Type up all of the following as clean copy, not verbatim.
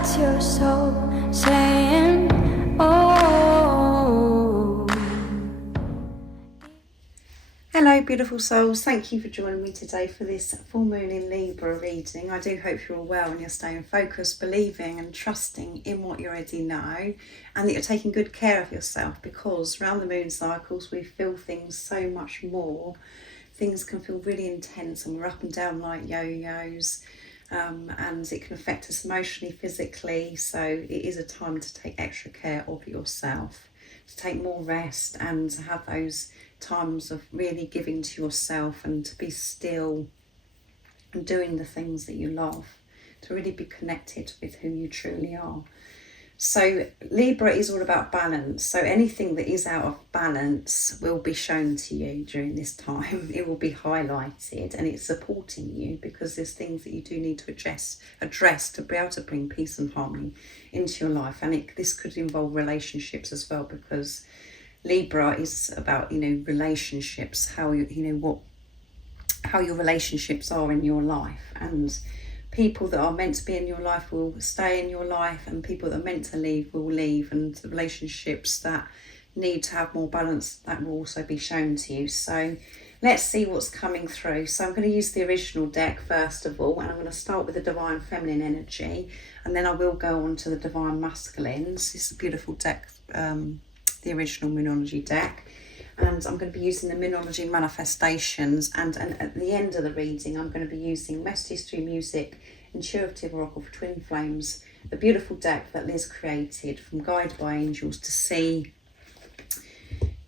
That's your soul saying, oh. Hello beautiful souls, thank you for joining me today for this full moon in Libra reading. I do hope you're all well and you're staying focused, believing and trusting in what you already know, and that you're taking good care of yourself, because around the moon cycles we feel things so much more. Things can feel really intense and we're up and down like yo-yos. And it can affect us emotionally, physically, so it is a time to take extra care of yourself, to take more rest and to have those times of really giving to yourself and to be still and doing the things that you love, to really be connected with who you truly are. So Libra is all about balance. So anything that is out of balance will be shown to you during this time. It will be highlighted and it's supporting you, because there's things that you do need to address to be able to bring peace and harmony into your life. And this could involve relationships as well, because Libra is about, relationships, how your relationships are in your life, and people that are meant to be in your life will stay in your life, and people that are meant to leave will leave, and the relationships that need to have more balance, that will also be shown to you. So let's see what's coming through. So I'm going to use the original deck first of all, and I'm going to start with the Divine Feminine energy, and then I will go on to the Divine Masculines. This is a beautiful deck, the original Moonology deck. And I'm going to be using the Moonology Manifestations, and at the end of the reading I'm going to be using Messages Through Music, Intuitive Oracle for Twin Flames, the beautiful deck that Liz created from Guided by Angels, to see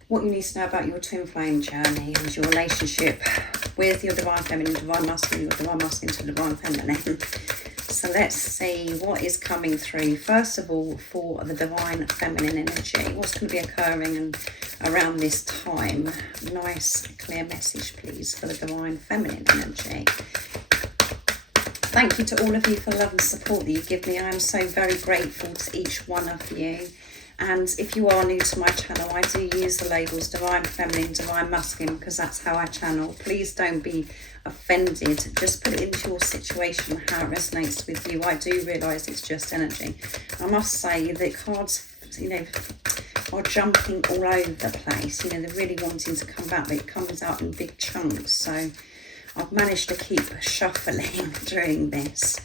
what you need to know about your twin flame journey and your relationship with your Divine Feminine, Divine Masculine, your Divine Masculine to Divine Feminine. So let's see what is coming through. First of all, for the Divine Feminine energy, what's going to be occurring and around this time? Nice clear message please for the Divine Feminine energy. Thank you to all of you for the love and support that you give me. I am so very grateful to each one of you. And if you are new to my channel, I do use the labels Divine Feminine, Divine Masculine, because that's how I channel. Please don't be offended. Just put it into your situation, how it resonates with you. I do realise it's just energy. I must say that cards, are jumping all over the place. They're really wanting to come back, but it comes out in big chunks. So I've managed to keep shuffling during this.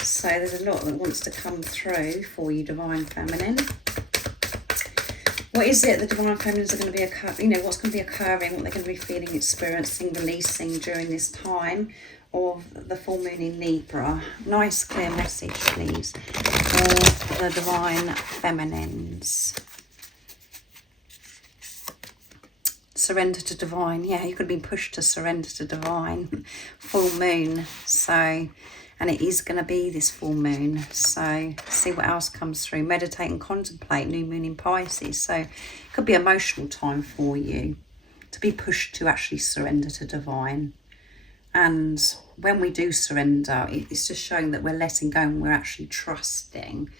So there's a lot that wants to come through for you, Divine Feminine. What is it the Divine Feminines are going to be what's going to be occurring, what they're going to be feeling, experiencing, releasing during this time of the full moon in Libra? Nice clear message please for the Divine Feminines. Surrender to divine. Yeah, you could be pushed to surrender to divine. Full moon. So, and it is going to be this full moon. So see what else comes through. Meditate and contemplate. New moon in Pisces. So it could be an emotional time for you to be pushed to actually surrender to divine. And when we do surrender, it's just showing that we're letting go and we're actually trusting.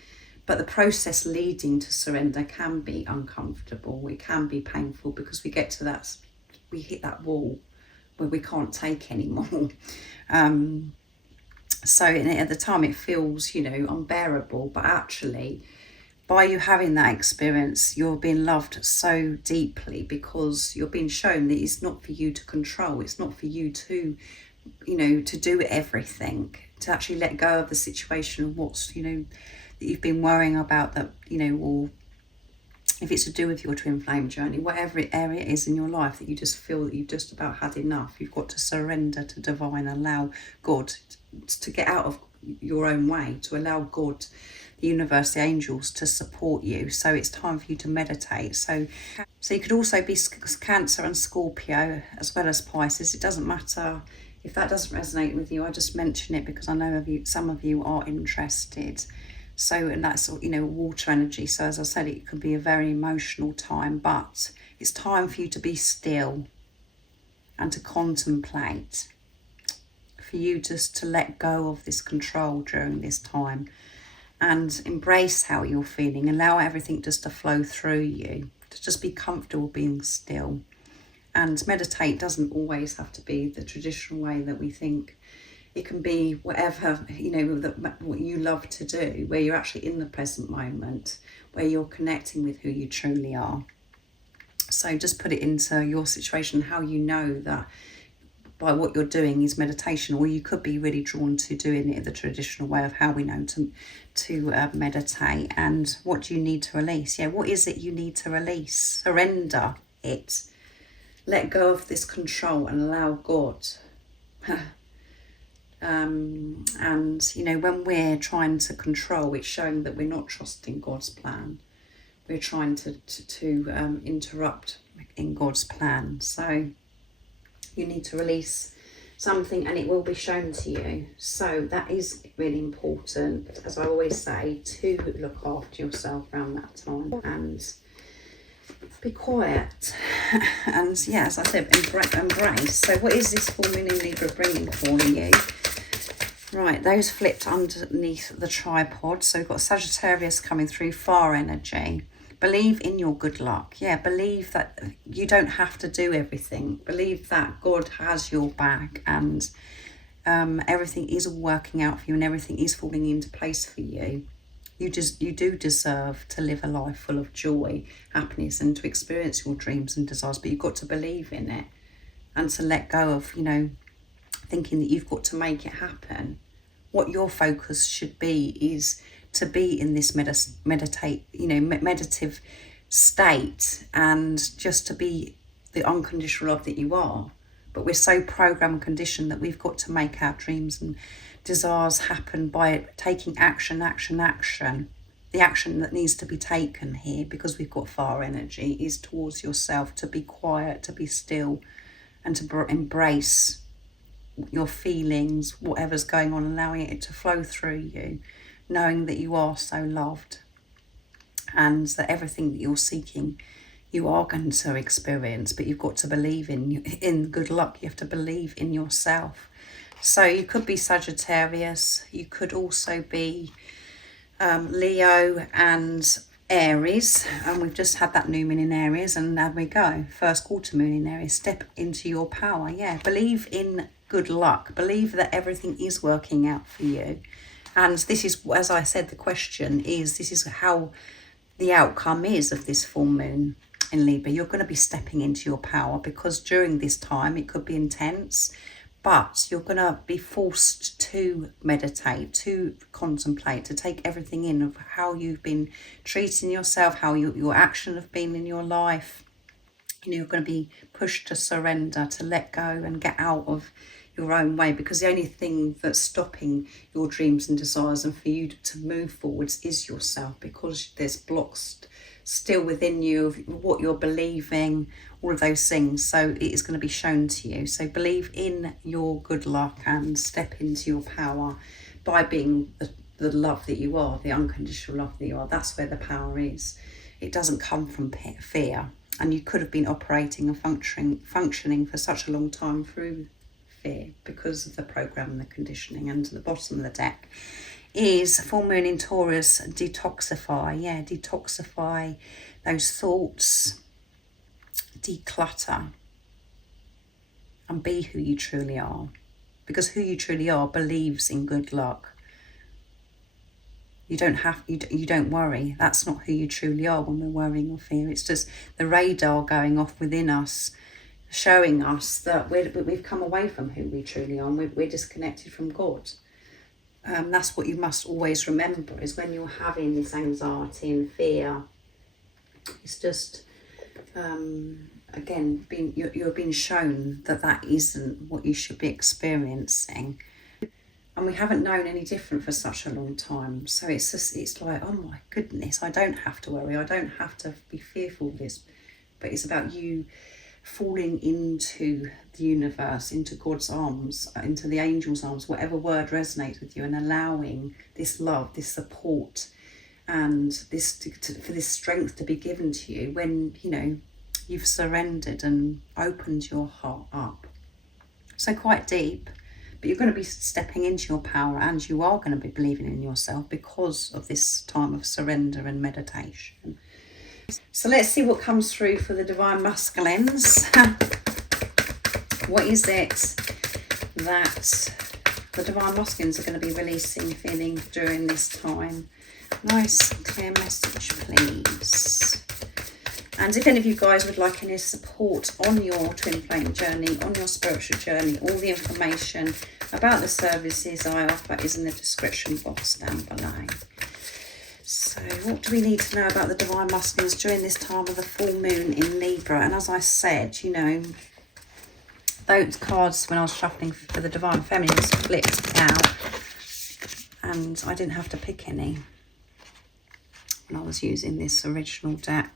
But the process leading to surrender can be uncomfortable. It can be painful, because we get to we hit that wall where we can't take anymore. So at the time it feels, unbearable. But actually, by you having that experience, you're being loved so deeply, because you're being shown that it's not for you to control. It's not for you to, to do everything, to actually let go of the situation of what's, that you've been worrying about, that, or if it's to do with your twin flame journey, whatever area it is in your life that you just feel that you've just about had enough, you've got to surrender to divine, allow God to get out of your own way, to allow God, the universe, the angels to support you. So it's time for you to meditate. So you could also be Cancer and Scorpio as well as Pisces. It doesn't matter if that doesn't resonate with you. I just mention it because I know some of you are interested. So, and that's, water energy. So as I said, it could be a very emotional time, but it's time for you to be still and to contemplate, for you just to let go of this control during this time and embrace how you're feeling. Allow everything just to flow through you, to just be comfortable being still. And meditate doesn't always have to be the traditional way that we think It can be whatever, you know, what you love to do, where you're actually in the present moment, where you're connecting with who you truly are. So just put it into your situation, how you know that by what you're doing is meditation, or you could be really drawn to doing it the traditional way of how we know to meditate. And what do you need to release? Yeah, what is it you need to release? Surrender it. Let go of this control and allow God. And you know, when we're trying to control, it's showing that we're not trusting God's plan. We're trying to interrupt in God's plan. So you need to release something and it will be shown to you. So that is really important, as I always say, to look after yourself around that time and be quiet. And yeah, as I said, embrace. So what is this full moon in Libra bringing for you? Right, those flipped underneath the tripod. So we've got Sagittarius coming through, fire energy. Believe in your good luck. Yeah, believe that you don't have to do everything. Believe that God has your back, and everything is working out for you and everything is falling into place for you. You do deserve to live a life full of joy, happiness, and to experience your dreams and desires, but you've got to believe in it and to let go of, you know, thinking that you've got to make it happen. What your focus should be is to be in this meditative state, and just to be the unconditional love that you are. But we're so programmed and conditioned that we've got to make our dreams and desires happen by taking action. The action that needs to be taken here, because we've got fire energy, is towards yourself, to be quiet, to be still, and to embrace your feelings, whatever's going on, allowing it to flow through you, knowing that you are so loved and that everything that you're seeking you are going to experience. But you've got to believe in good luck. You have to believe in yourself. So you could be Sagittarius, you could also be Leo and Aries, and we've just had that new moon in Aries, and there we go, first quarter moon in Aries. Step into your power. Yeah, believe in good luck, believe that everything is working out for you. And this is, as I said, the question is, this is how the outcome is of this full moon in Libra. You're going to be stepping into your power, because during this time it could be intense, but you're going to be forced to meditate, to contemplate, to take everything in of how you've been treating yourself, how your action have been in your life. You know, you're going to be pushed to surrender, to let go and get out of your own way, because the only thing that's stopping your dreams and desires and for you to move forwards is yourself, because there's blocks still within you of what you're believing, all of those things. So it is going to be shown to you. So believe in your good luck and step into your power by being the love that you are, the unconditional love that you are. That's where the power is. It doesn't come from fear. And you could have been operating and functioning for such a long time through fear because of the program and the conditioning. And at the bottom of the deck is full moon in Taurus, detoxify. Yeah, detoxify those thoughts, declutter, and be who you truly are, because who you truly are believes in good luck. You don't worry. That's not who you truly are when we're worrying or fear. It's just the radar going off within us, showing us that we've come away from who we truly are, and we're disconnected from God. That's what you must always remember, is when you're having this anxiety and fear, it's just again you're being shown that isn't what you should be experiencing. And we haven't known any different for such a long time. So it's like, oh my goodness, I don't have to worry, I don't have to be fearful of this. But it's about you falling into the universe, into God's arms, into the angel's arms, whatever word resonates with you, and allowing this love, this support, and this for this strength to be given to you when, you know, you've surrendered and opened your heart up. So quite deep. But you're going to be stepping into your power, and you are going to be believing in yourself because of this time of surrender and meditation. So let's see what comes through for the Divine Masculines. What is it that the Divine Masculines are going to be releasing feeling during this time. Nice clear message, please. And if any of you guys would like any support on your twin flame journey, on your spiritual journey, all the information about the services I offer is in the description box down below. So what do we need to know about the Divine Masculines during this time of the full moon in Libra? And as I said, you know, those cards when I was shuffling for the Divine Feminines flipped out, and I didn't have to pick any when I was using this original deck.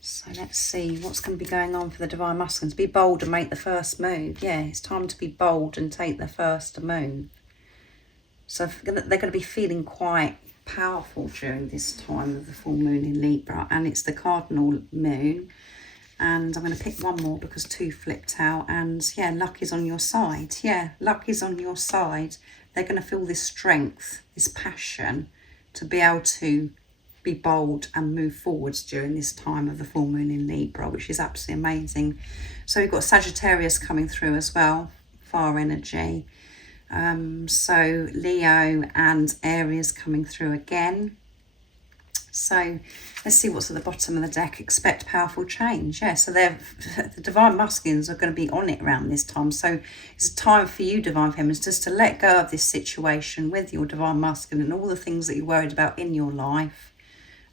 So let's see what's going to be going on for the Divine Masculines. Be bold and make the first move. Yeah, it's time to be bold and take the first move. So they're going to be feeling quite powerful during this time of the full moon in Libra. And it's the cardinal moon. And I'm going to pick one more because two flipped out. And yeah, luck is on your side. Yeah, luck is on your side. They're going to feel this strength, this passion to be able to be bold and move forwards during this time of the full moon in Libra, which is absolutely amazing. So we've got Sagittarius coming through as well, fire energy. So Leo and Aries coming through again. So let's see what's at the bottom of the deck. Expect powerful change. Yeah, so the Divine Masculines are going to be on it around this time. So it's a time for you, Divine Feminines, just to let go of this situation with your Divine Masculine and all the things that you're worried about in your life.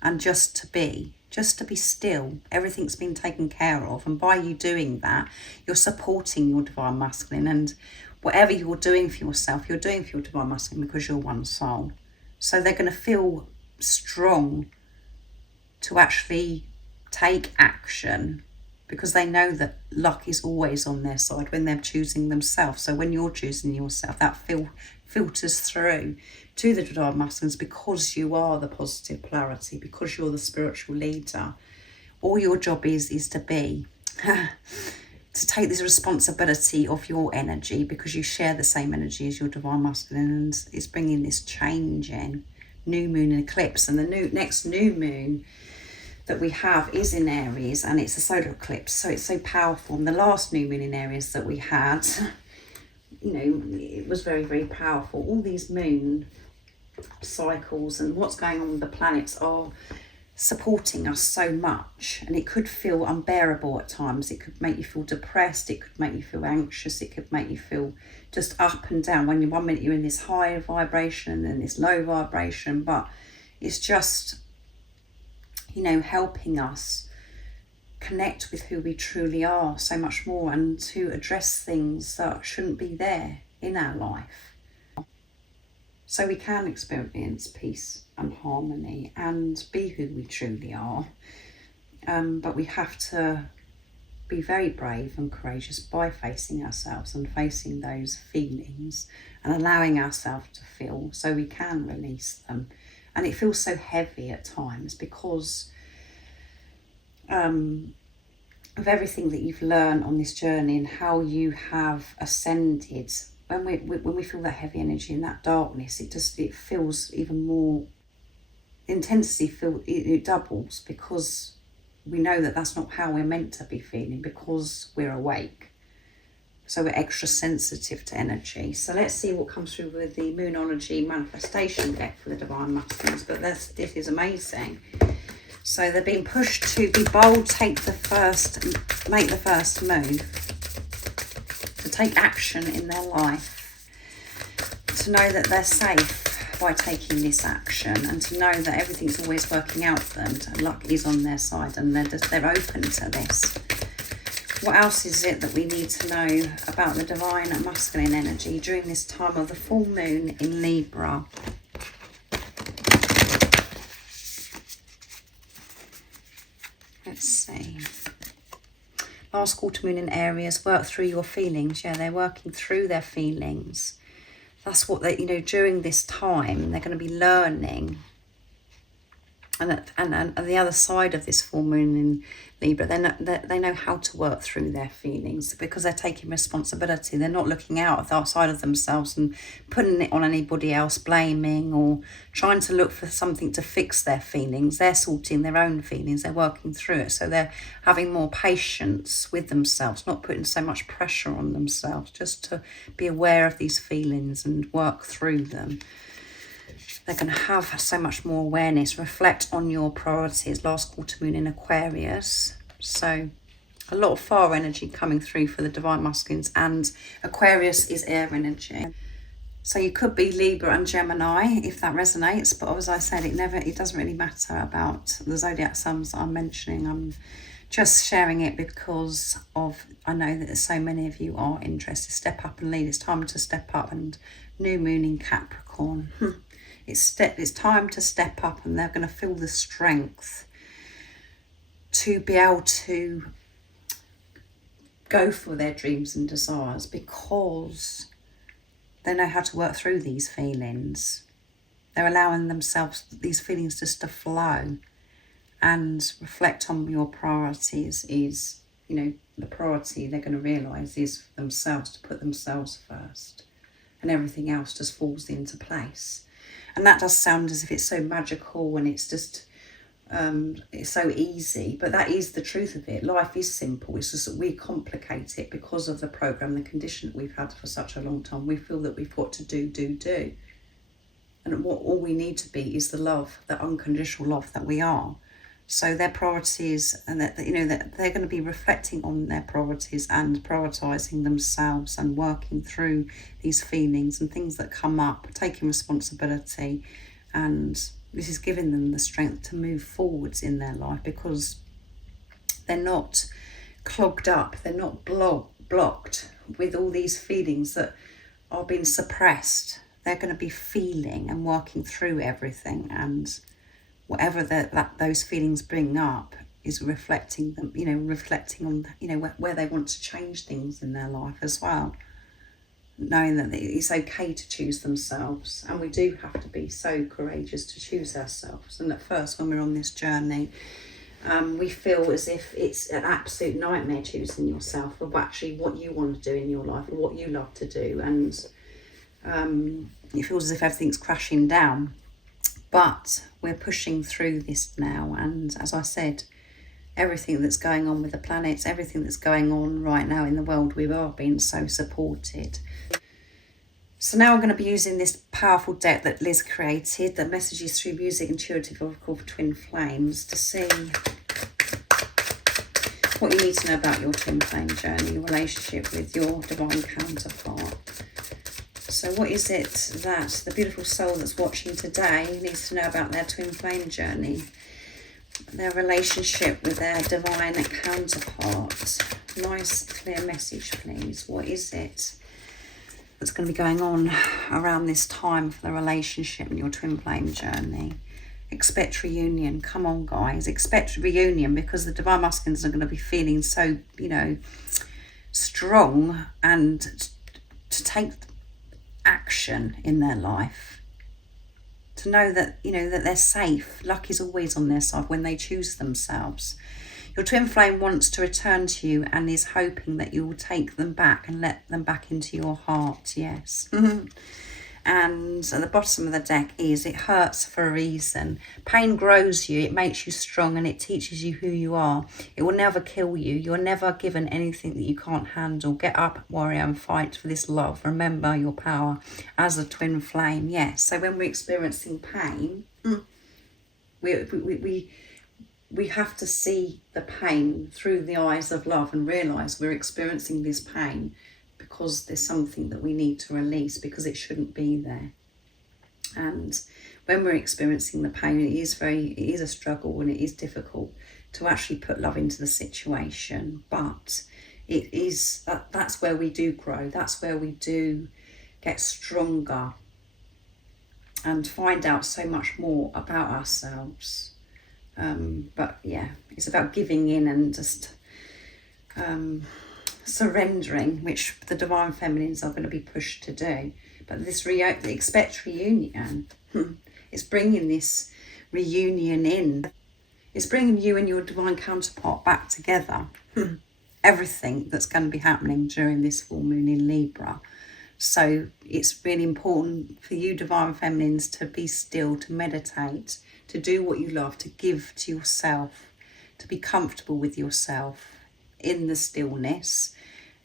And just to be still. Everything's been taken care of. And by you doing that, you're supporting your Divine Masculine. And whatever you're doing for yourself, you're doing for your Divine Masculine because you're one soul. So they're going to feel strong to actually take action because they know that luck is always on their side when they're choosing themselves. So when you're choosing yourself, that filters through to the Divine Masculines because you are the positive polarity, because you're the spiritual leader. All your job is to be, to take this responsibility of your energy because you share the same energy as your Divine Masculine, and it's bringing this change in. New moon and eclipse, and the next new moon that we have is in Aries, and it's a solar eclipse, so it's so powerful. And the last new moon in Aries that we had, you know, it was very, very powerful. All these moon cycles and what's going on with the planets are supporting us so much, and it could feel unbearable at times. It could make you feel depressed, it could make you feel anxious, it could make you feel just up and down when you 1 minute you're in this high vibration and then this low vibration. But it's just, you know, helping us connect with who we truly are so much more, and to address things that shouldn't be there in our life, so we can experience peace and harmony and be who we truly are. But we have to be very brave and courageous by facing ourselves and facing those feelings and allowing ourselves to feel so we can release them. And it feels so heavy at times because of everything that you've learned on this journey and how you have ascended. When we feel that heavy energy and that darkness, it feels even more, the intensity it doubles, because we know that that's not how we're meant to be feeling because we're awake. So we're extra sensitive to energy. So let's see what comes through with the Moonology manifestation deck for the Divine Masculines. But this is amazing. So they're being pushed to be bold, make the first move, to take action in their life, to know that they're safe by taking this action, and to know that everything's always working out for them. And luck is on their side, and they're open to this. What else is it that we need to know about the Divine and Masculine energy during this time of the full moon in Libra? Let's see. Last quarter moon in Aries, work through your feelings. Yeah, they're working through their feelings. That's what they, you know, during this time, they're going to be learning And the other side of this full moon in Libra, they know how to work through their feelings because they're taking responsibility. They're not looking outside of themselves and putting it on anybody else, blaming or trying to look for something to fix their feelings. They're sorting their own feelings. They're working through it. So they're having more patience with themselves, not putting so much pressure on themselves, just to be aware of these feelings and work through them. They're going to have so much more awareness. Reflect on your priorities. Last quarter moon in Aquarius. So a lot of fire energy coming through for the divine masculines, and Aquarius is air energy. So you could be Libra and Gemini if that resonates, but as I said, it doesn't really matter about the zodiac signs I'm mentioning. I'm just sharing it because I know that so many of you are interested. Step up and lead. It's time to step up. And new moon in Capricorn. It's time to step up, and they're going to feel the strength to be able to go for their dreams and desires because they know how to work through these feelings. They're allowing themselves, these feelings, just to flow. And reflect on your priorities is, the priority they're going to realise is for themselves, to put themselves first. And everything else just falls into place. And that does sound as if it's so magical and it's just, it's so easy. But that is the truth of it. Life is simple. It's just that we complicate it because of the program, the condition that we've had for such a long time. We feel that we've got to do. And all we need to be is the love, the unconditional love that we are. So their priorities, and that they're going to be reflecting on their priorities and prioritising themselves and working through these feelings and things that come up, taking responsibility, and this is giving them the strength to move forwards in their life because they're not clogged up, they're not blocked with all these feelings that are being suppressed. They're going to be feeling and working through everything, and whatever those feelings bring up is reflecting them, reflecting on, where they want to change things in their life as well. Knowing that it's okay to choose themselves, and we do have to be so courageous to choose ourselves. And at first, when we're on this journey, we feel as if it's an absolute nightmare choosing yourself, or actually what you want to do in your life, or what you love to do. And it feels as if everything's crashing down. But we're pushing through this now, and as I said, everything that's going on with the planets, everything that's going on right now in the world, we are being so supported. So now I'm going to be using this powerful deck that Liz created, that messages through music, intuitive oracle for twin flames, to see what you need to know about your twin flame journey, your relationship with your divine counterpart. So what is it that the beautiful soul that's watching today needs to know about their twin flame journey? Their relationship with their divine counterpart. Nice, clear message, please. What is it that's going to be going on around this time for the relationship and your twin flame journey? Expect reunion. Come on, guys. Expect reunion, because the divine masculines are going to be feeling so, strong and to take action in their life, to know that that they're safe. Luck is always on their side when they choose themselves. Your twin flame wants to return to you and is hoping that you will take them back and let them back into your heart. Yes. And at the bottom of the deck is, it hurts for a reason. Pain grows you, it makes you strong, and it teaches you who you are. It will never kill you. You're never given anything that you can't handle. Get up, warrior, and fight for this love. Remember your power as a twin flame. Yes, so when we're experiencing pain, we have to see the pain through the eyes of love and realise we're experiencing this pain because there's something that we need to release, because it shouldn't be there. And when we're experiencing the pain, it is a struggle, and it is difficult to actually put love into the situation. But it is, that's where we do grow. That's where we do get stronger and find out so much more about ourselves. But yeah, it's about giving in and just surrendering, which the divine feminines are going to be pushed to do. But this expect reunion, it's bringing this reunion in. It's bringing you and your divine counterpart back together. Everything that's going to be happening during this full moon in Libra. So it's really important for you divine feminines to be still, to meditate, to do what you love, to give to yourself, to be comfortable with yourself in the stillness,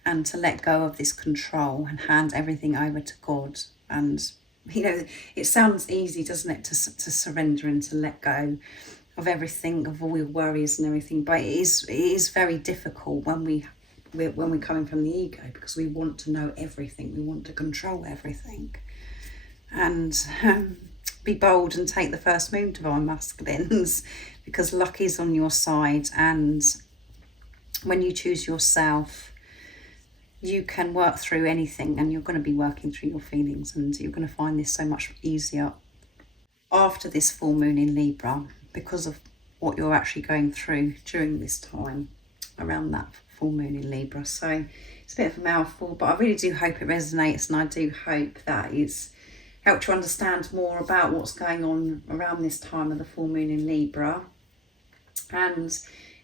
and to let go of this control and hand everything over to God. And, you know, it sounds easy, doesn't it, to surrender and to let go of everything, of all your worries and everything, but it is very difficult when we're coming from the ego, because we want to know everything, we want to control everything. And be bold and take the first moon, divine masculines, because luck is on your side. And when you choose yourself, you can work through anything, and you're going to be working through your feelings, and you're going to find this so much easier after this full moon in Libra, because of what you're actually going through during this time around that full moon in Libra. So it's a bit of a mouthful, but I really do hope it resonates, and I do hope that it's helped you understand more about what's going on around this time of the full moon in Libra. And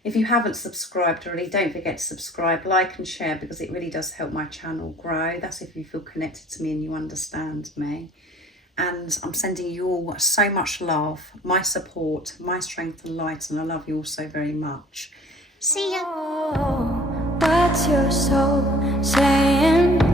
if you haven't subscribed already, don't forget to subscribe, like and share, because it really does help my channel grow. That's if you feel connected to me and you understand me. And I'm sending you all so much love, my support, my strength and light, and I love you all so very much. See ya. Oh, what's your soul saying?